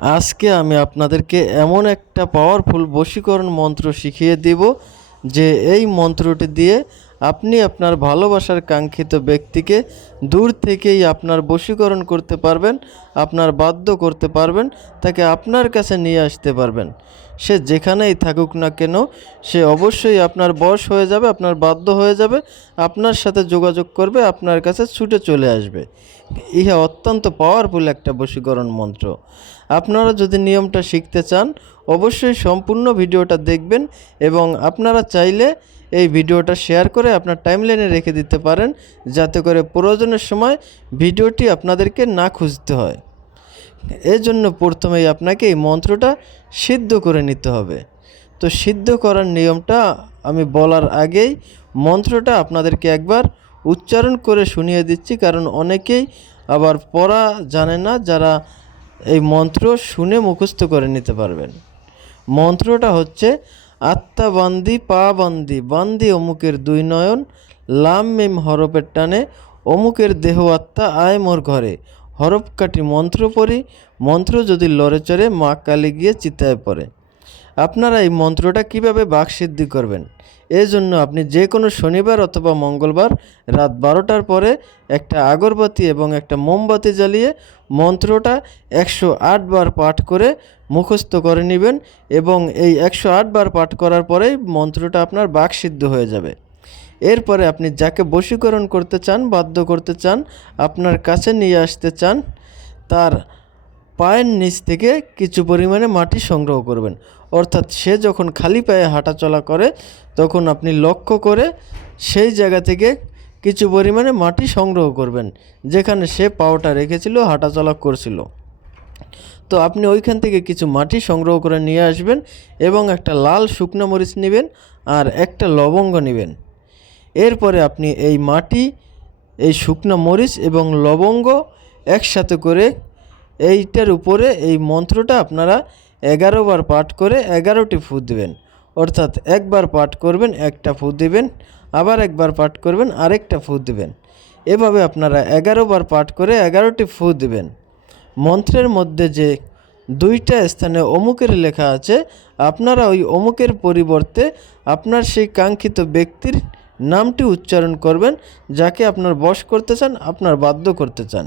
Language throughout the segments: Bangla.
আজকে আমি আপনাদেরকে এমন একটা পাওয়ারফুল বশীকরণ মন্ত্র শিখিয়ে দিব যে এই মন্ত্রটি দিয়ে আপনি আপনার ভালোবাসার কাঙ্ক্ষিত ব্যক্তিকে দূর থেকেই আপনার বশীকরণ করতে পারবেন, আপনার বাধ্য করতে পারবেন, তাকে আপনার কাছে নিয়ে আসতে পারবেন। সে যেখানেই থাকুক না কেন, সে অবশ্যই আপনার বশ হয়ে যাবে, আপনার বাধ্য হয়ে যাবে, আপনার সাথে যোগাযোগ করবে, আপনার কাছে ছুটে চলে আসবে। ইহা, অত্যন্ত পাওয়ারফুল একটা বশীকরণ মন্ত্র। আপনারা যদি নিয়মটা শিখতে চান, অবশ্যই সম্পূর্ণ ভিডিওটা দেখবেন এবং আপনারা চাইলে এই ভিডিওটা শেয়ার করে আপনার টাইমলাইনে রেখে দিতে পারেন, যাতে করে প্রয়োজনের সময় ভিডিওটি আপনাদেরকে না খুঁজতে হয়। এর জন্য প্রথমেই আপনাকে এই মন্ত্রটা সিদ্ধ করে নিতে হবে। তো সিদ্ধ করার নিয়মটা আমি বলার আগেই মন্ত্রটা আপনাদেরকে একবার উচ্চারণ করে শুনিয়ে দিচ্ছি, কারণ অনেকেই আবার পড়া জানে না যারা এই মন্ত্র শুনে মুখস্থ করে নিতে পারবেন। মন্ত্রটা হচ্ছে, আত্মা বান্দি পা বান্দি বান্দি অমুকের দুই নয়ন, লাম মিম হরফের টানে, অমুকের দেহ আত্মা আয় মোর ঘরে। হরফ মন্ত্র পড়ি, মন্ত্র যদি লড়ে চড়ে মা কালী গিয়ে চিতায় পড়ে। আপনারা এই মন্ত্রটা কীভাবে বাকসিদ্ধি করবেন? এই জন্য আপনি যে কোনো শনিবার অথবা মঙ্গলবার রাত বারোটার পরে একটা আগরবাতি এবং একটা মোমবাতি জ্বালিয়ে মন্ত্রটা একশো বার পাঠ করে মুখস্থ করে নেবেন এবং এই একশো আট বার পাঠ করার পরেই মন্ত্রটা আপনার বাকসিদ্ধ হয়ে যাবে। এরপরে আপনি যাকে বশীকরণ করতে চান, বাধ্য করতে চান, আপনার কাছে নিয়ে আসতে চান, তার পায়ের নিচ থেকে কিছু পরিমাণে মাটি সংগ্রহ করবেন। অর্থাৎ সে যখন খালি পায়ে হাঁটাচলা করে, তখন আপনি লক্ষ্য করে সেই জায়গা থেকে কিছু পরিমাণে মাটি সংগ্রহ করবেন, যেখানে সে পাওটা রেখেছিল, হাঁটাচলা করছিল। তো আপনি ওইখান থেকে কিছু মাটি সংগ্রহ করে নিয়ে আসবেন এবং একটা লাল শুকনো মরিচ নেবেন আর একটা লবঙ্গ নেবেন। এরপরে আপনি এই মাটি, এই শুকনো মরিচ এবং লবঙ্গ একসাথে করে এইটার উপরে এই মন্ত্রটা আপনারা এগারো বার পাঠ করে এগারোটি ফু দেবেন। অর্থাৎ একবার পাঠ করবেন, একটা ফু দেবেন, আবার একবার পাঠ করবেন, আরেকটা ফু দেবেন। এভাবে আপনারা এগারো বার পাঠ করে এগারোটি ফু দেবেন। মন্ত্রের মধ্যে যে দুইটা স্থানে অমুকের লেখা আছে, আপনারা ওই অমুকের পরিবর্তে আপনার সেই কাঙ্ক্ষিত ব্যক্তির নামটি উচ্চারণ করবেন, যাকে আপনার বশ করতে চান, আপনার বাধ্য করতে চান।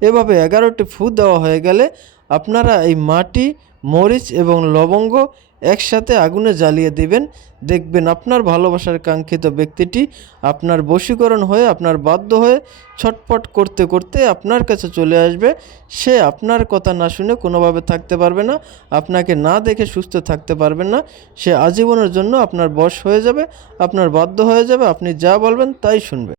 এভাবে এগারোটি ফু দেওয়া হয়ে গেলে আপনারা এই মাটি, মরিচ এবং লবঙ্গ একসাথে আগুনে জ্বালিয়ে দিবেন। দেখবেন আপনার ভালোবাসার কাঙ্ক্ষিত ব্যক্তিটি আপনার বশীকরণ হয়ে, আপনার বাধ্য হয়ে ছটপট করতে করতে আপনার কাছে চলে আসবে। সে আপনার কথা না শুনে কোনোভাবে থাকতে পারবে না, আপনাকে না দেখে সুস্থ থাকতে পারবে না। সে আজীবনের জন্য আপনার বশ হয়ে যাবে, আপনার বাধ্য হয়ে যাবে, আপনি যা বলবেন তাই শুনবে।